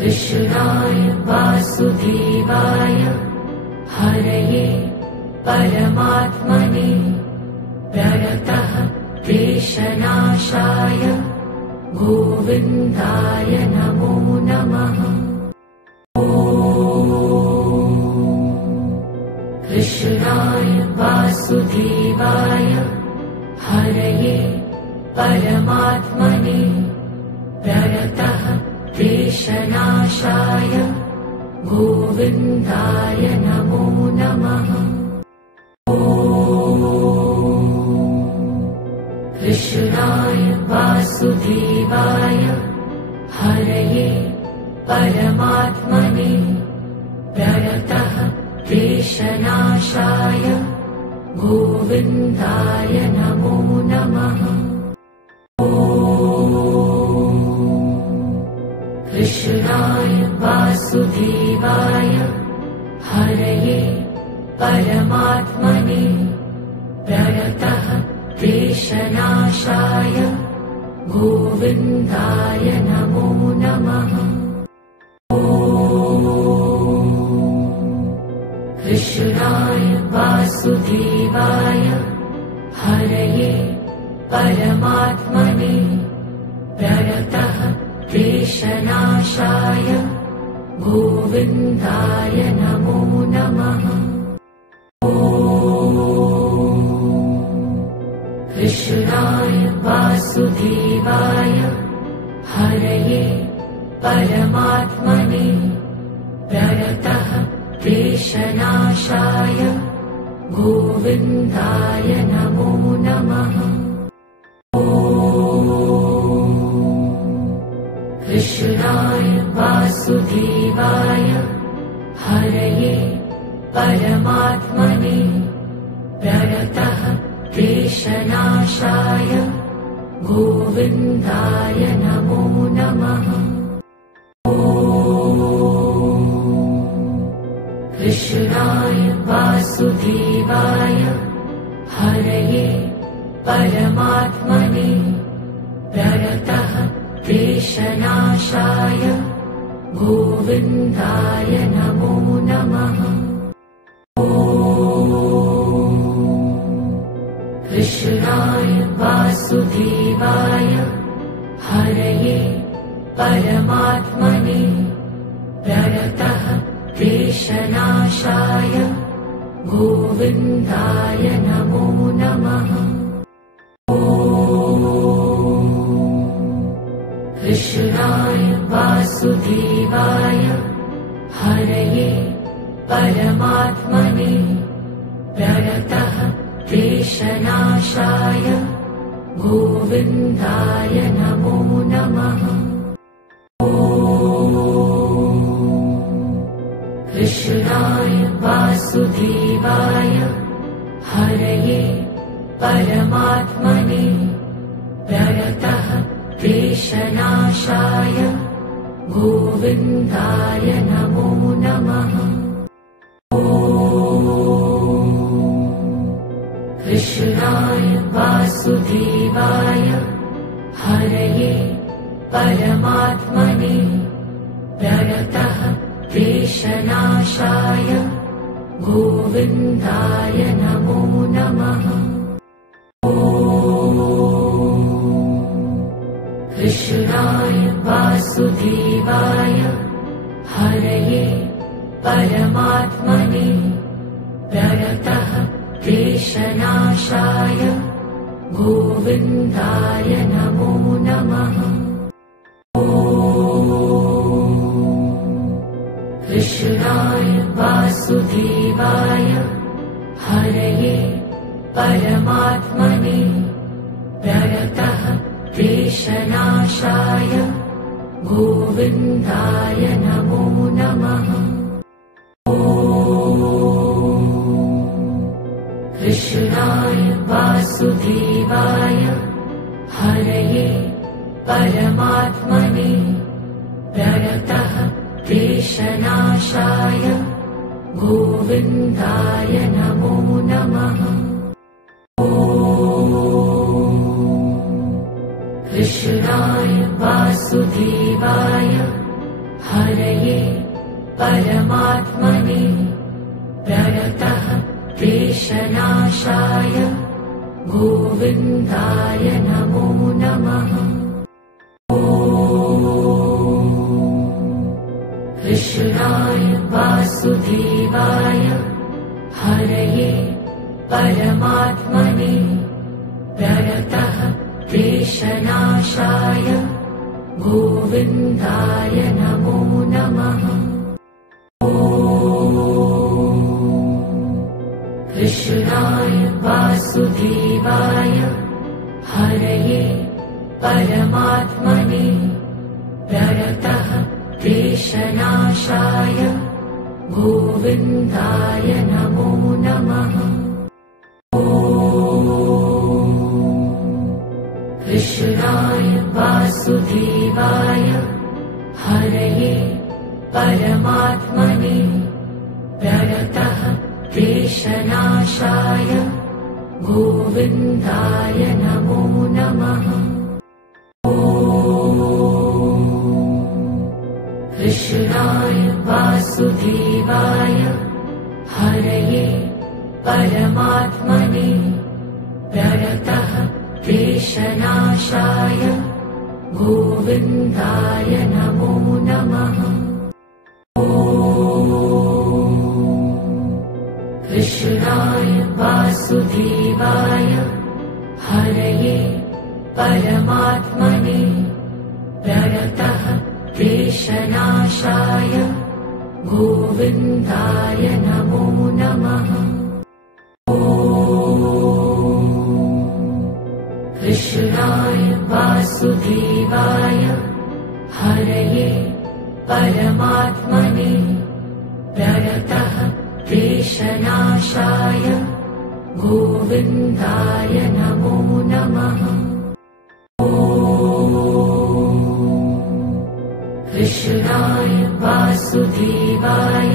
कृष्णाय वासुदेवाय हरये परमात्मने प्रणतः क्लेशनाशाय गोविन्दाय नमो नमः। कृष्णाय वासुदेवाय हरये परमात्मने प्रणतः क्लेशनाशाय गोविन्दाय नमो नमः। कृष्णाय वासुदेवाय हरये परमात्मने प्रणतः क्लेशनाशाय गोविन्दाय नमो नमः। कृष्णाय वासुदेवाय हरये परमात्मने प्रणतः क्लेशनाशाय गोविन्दाय नमो नमः। कृष्णाय वासुदेवाय हरये परमात्मने प्रणतः क्लेशनाशाय गोविन्दाय नमो नमः। कृष्णाय वासुदेवाय हरये परमात्मने प्रणतः क्लेशनाशाय गोविन्दाय नमो नमः। कृष्णाय वासुदेवाय हरये परमात्मने प्रणतः क्लेशनाशाय गोविन्दाय नमो नमः। कृष्णाय वासुदेवाय हरये परमात्मने प्रणतः क्लेशनाशाय गोविन्दाय नमो नमः। कृष्णाय वासुदेवाय हरये परमात्मने प्रणतः क्लेशनाशाय गोविन्दाय नमो नमः। कृष्णाय वासुदेवाय हरये परमात्मने प्रणतः क्लेशनाशाय गोविन्दाय नमो नमः। कृष्णाय वासुदेवाय हरये परमात्मने प्रणतः क्लेशनाशाय गोविन्दाय नमो नमः। कृष्णाय वासुदेवाय हरये परमात्मने प्रणतः क्लेशनाशाय गोविन्दाय नमो नमः। कृष्णाय वासुदेवाय हरये परमात्मने प्रणतः क्लेशनाशाय गोविन्दाय नमो नमः। कृष्णाय वासुदेवाय हरये परमात्मने प्रणतः क्लेशनाशाय गोविन्दाय नमो नमः। कृष्णाय वासुदेवाय हरये परमात्मने प्रणतः क्लेशनाशाय गोविन्दाय नमो नमः। कृष्णाय वासुदेवाय हरये परमात्मने प्रणतः क्लेशनाशाय गोविन्दाय नमो नमः। कृष्णाय वासुदेवाय हरये परमात्मने प्रणतः क्लेशनाशाय गोविन्दाय नमो नमः। कृष्णाय वासुदेवाय हरये परमात्मने प्रणतः क्लेशनाशाय गोविन्दाय नमो नमः। कृष्णाय वासुदेवाय हरये परमात्मने प्रणतः क्लेशनाशाय गोविन्दाय नमो नमः। कृष्णाय वासुदेवाय हरये परमात्मने प्रणतः क्लेशनाशाय गोविन्दाय नमो नमः। कृष्णाय वासुदेवाय हरये परमात्मने प्रणतः क्लेशनाशाय गोविन्दाय नमो नमः। कृष्णाय वासुदेवाय हरये परमात्मने प्रणतः क्लेशनाशाय गोविन्दाय नमो नमः। कृष्णाय वासुदेवाय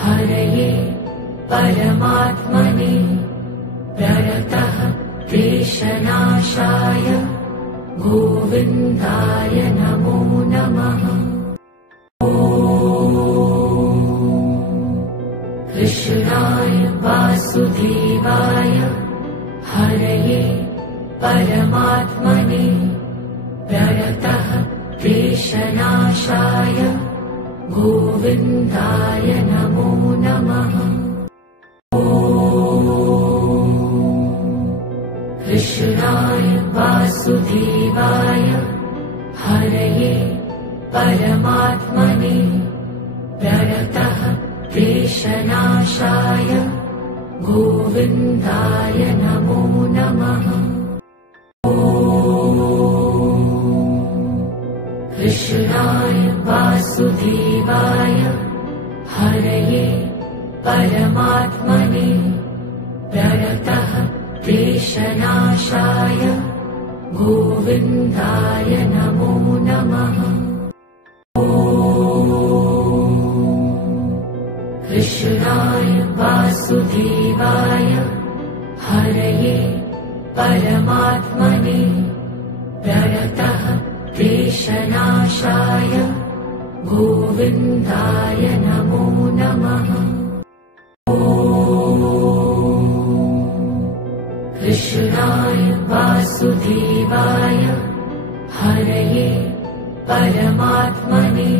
हरये परमात्मने प्रणतः क्लेशनाशाय गोविन्दाय नमो नमः। कृष्णाय वासुदेवाय हरये परमात्मने प्रणतः क्लेशनाशाय गोविन्दाय नमो नमः। कृष्णाय वासुदेवाय हरये परमात्मने प्रणतः क्लेशनाशाय गोविन्दाय नमो नमः। कृष्णाय वासुदेवाय हरये परमात्मने प्रणतः क्लेशनाशाय गोविन्दाय नमो नमः। कृष्णाय वासुदेवाय हरये परमात्मने प्रणतः क्लेशनाशाय गोविन्दाय नमो नमः। कृष्णाय वासुदेवाय हरये परमात्मने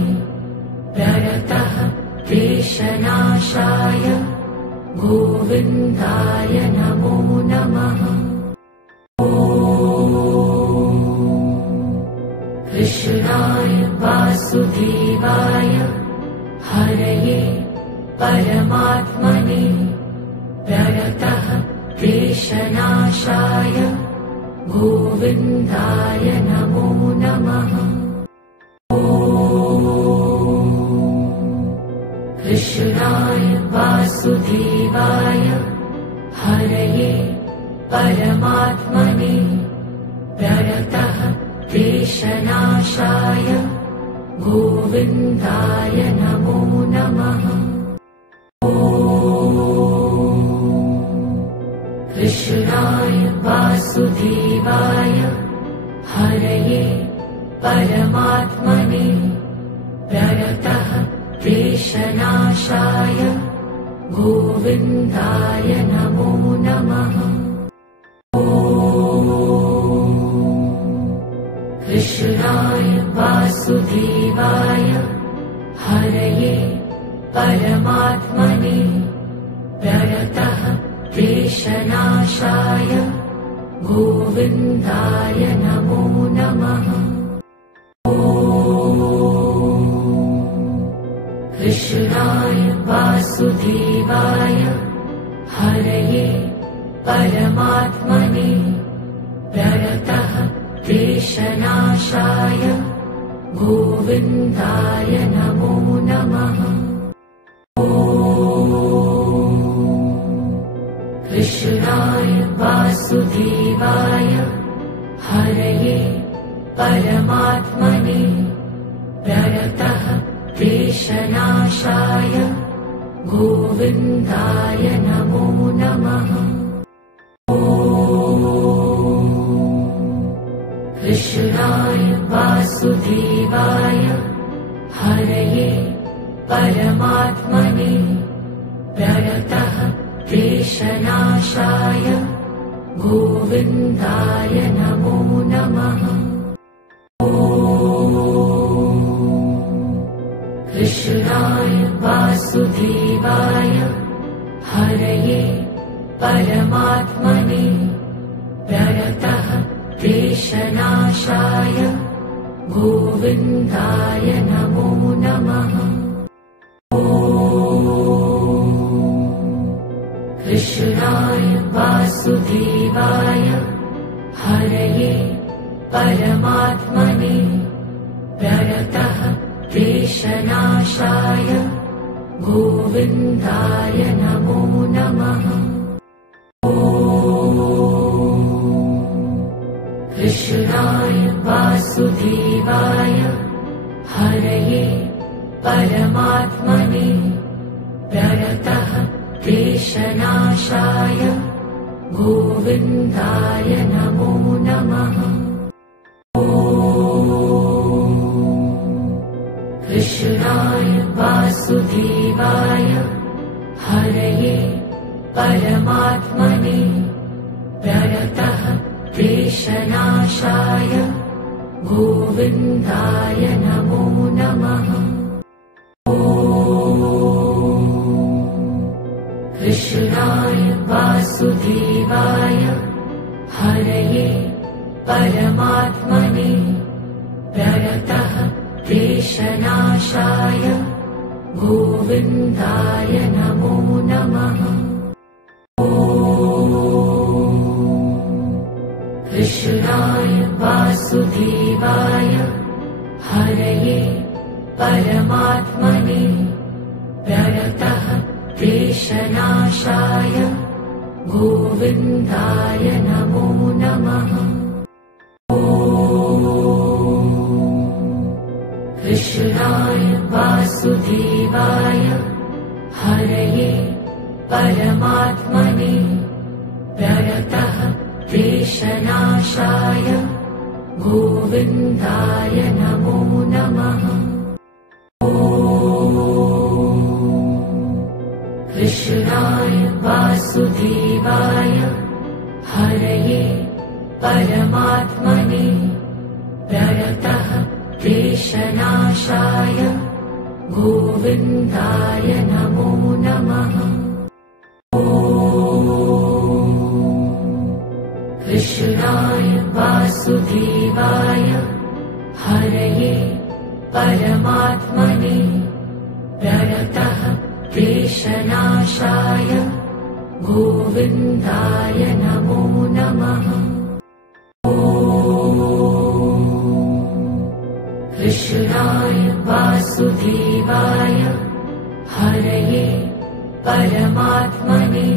प्रणतः क्लेशनाशाय गोविन्दाय नमो नमः। कृष्णाय वासुदेवाय हरये परमात्मने प्रणतः क्लेशनाशाय गोविन्दाय नमो नमः। कृष्णाय वासुदेवाय हरये परमात्मने प्रणतः क्लेशनाशाय गोविन्दाय नमो नमः। कृष्णाय वासुदेवाय हरये परमात्मने प्रणतः क्लेशनाशाय गोविन्दाय नमो नमः। कृष्णाय वासुदेवाय हरये परमात्मने प्रणतः क्लेशनाशाय गोविन्दाय नमो नमः। कृष्णाय वासुदेवाय हरये परमात्मने प्रणतः क्लेशनाशाय गोविन्दाय नमो नमः। कृष्णाय वासुदेवाय हरये परमात्मने प्रणतः क्लेशनाशाय गोविन्दाय नमो नमः। कृष्णाय वासुदेवाय हरये परमात्मने प्रणतः क्लेशनाशाय गोविन्दाय नमो नमः। कृष्णाय वासुदेवाय हरये परमात्मने प्रणतः क्लेशनाशाय गोविन्दाय नमो नमः। कृष्णाय वासुदेवाय हरये परमात्मने प्रणतः क्लेशनाशाय गोविन्दाय नमो नमः। कृष्णाय वासुदेवाय हरये परमात्मने प्रणतः क्लेशनाशाय गोविन्दाय नमो नमः। कृष्णाय वासुदेवाय हरये परमात्मने प्रणतः क्लेशनाशाय गोविन्दाय नमो नमः। कृष्णाय वासुदेवाय हरये परमात्मने प्रणतः क्लेशनाशाय गोविन्दाय नमो नमः। कृष्णाय वासुदेवाय हरये परमात्मने प्रणतः क्लेशनाशाय गोविन्दाय नमो नमः। कृष्णाय वासुदेवाय हरये परमात्मने प्रणतः क्लेशनाशाय गोविन्दाय नमो नमः। कृष्णाय वासुदेवाय हरये परमात्मने प्रणतः क्लेशनाशाय गोविन्दाय नमो नमः। कृष्णाय वासुदेवाय हरये परमात्मने प्रणतः क्लेशनाशाय गोविन्दाय नमो नमः। कृष्णाय वासुदेवाय हरये परमात्मने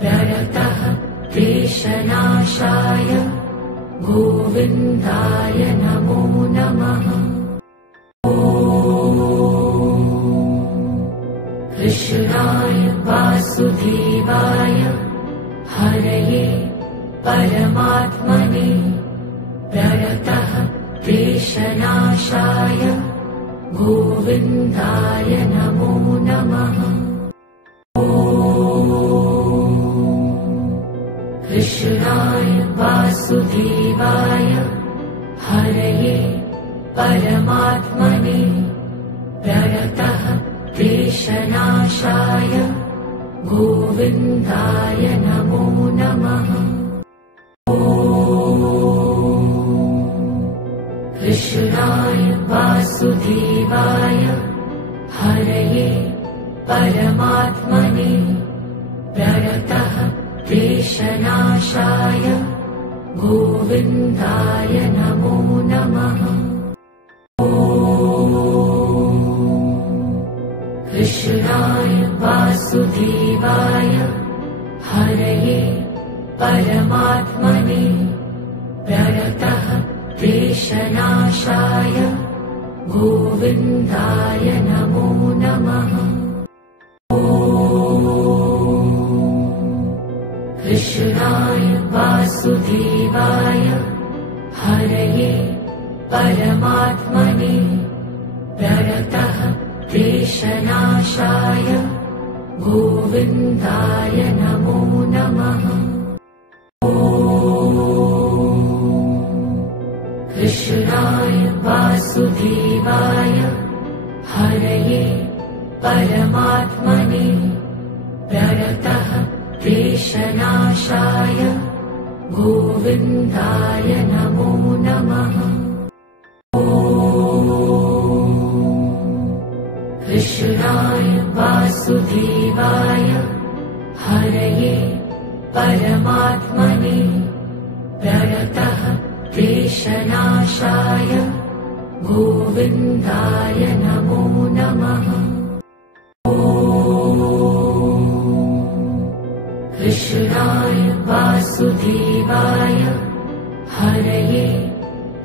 प्रणतः क्लेशनाशाय गोविन्दाय नमो नमः। कृष्णाय वासुदेवाय हरये परमात्मने प्रणतः क्लेशनाशाय गोविन्दाय नमो नमः। कृष्णाय वासुदेवाय हरये परमात्मने प्रणतः क्लेशनाशाय गोविन्दाय नमो नमः। कृष्णाय वासुदेवाय हरये परमात्मने प्रणतः क्लेशनाशाय गोविन्दाय नमो नमः। कृष्णाय वासुदेवाय हरये परमात्मने प्रणतः क्लेशनाशाय गोविन्दाय नमो नमः। कृष्णाय वासुदेवाय हरये परमात्मने प्रणतः क्लेशनाशाय गोविन्दाय नमो नमः। कृष्णाय वासुदेवाय हरये परमात्मने प्रणतः क्लेशनाशाय गोविन्दाय नमो नमः। कृष्णाय वासुदेवाय हरये परमात्मने प्रणतः क्लेशनाशाय गोविन्दाय नमो नमः। कृष्णाय वासुदेवाय हरये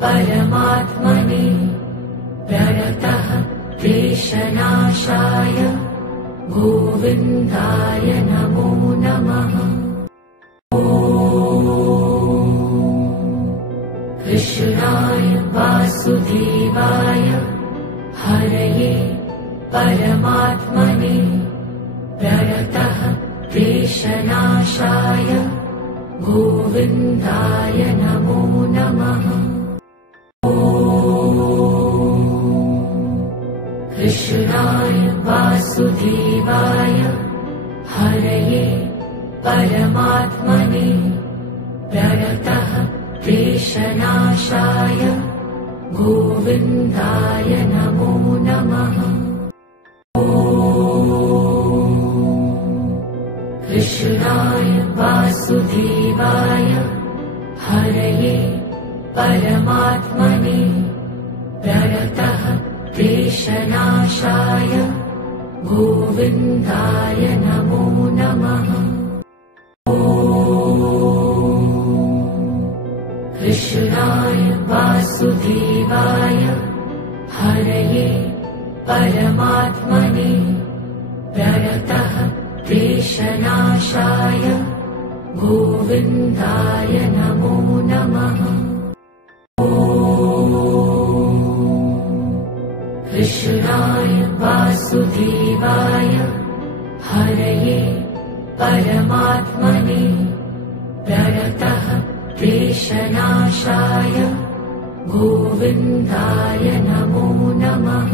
परमात्मने प्रणतः क्लेशनाशाय गोविन्दाय नमो नमः। कृष्णाय वासुदेवाय हरये परमात्मने प्रणतः क्लेशनाशाय गोविन्दाय नमो नमः। कृष्णाय वासुदेवाय हरये परमात्मने प्रणतः क्लेशनाशाय गोविन्दाय नमो नमः। कृष्णाय वासुदेवाय हरये परमात्मने प्रणतः क्लेशनाशाय गोविन्दाय नमो नमः। कृष्णाय वासुदेवाय हरये परमात्मने प्रणतः क्लेशनाशाय गोविन्दाय नमो नमः। कृष्णाय वासुदेवाय हरये परमात्मने प्रणतः क्लेशनाशाय गोविन्दाय नमो नमः।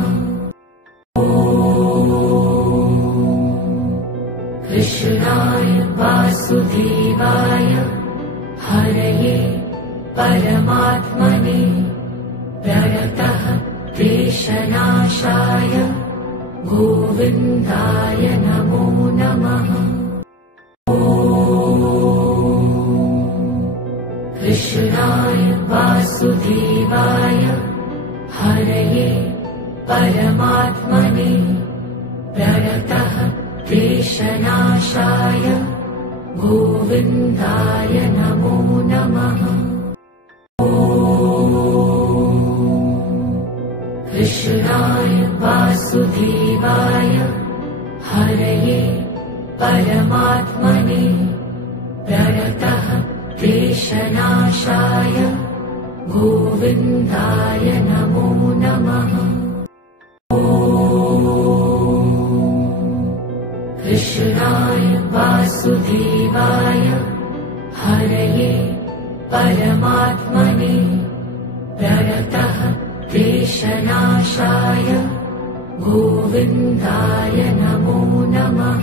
कृष्णाय वासुदेवाय हरये परमात्मने प्रणतः क्लेशनाशाय गोविन्दाय नमो नमः। कृष्णाय वासुदेवाय हरये परमात्मने प्रणतः क्लेशनाशाय गोविन्दाय नमो नमः। कृष्णाय वासुदेवाय हरये परमात्मने प्रणतः क्लेशनाशाय गोविन्दाय नमो नमः। वासुदेवाय हरये परमात्मने प्रणतः क्लेशनाशाय गोविन्दाय नमो नमः।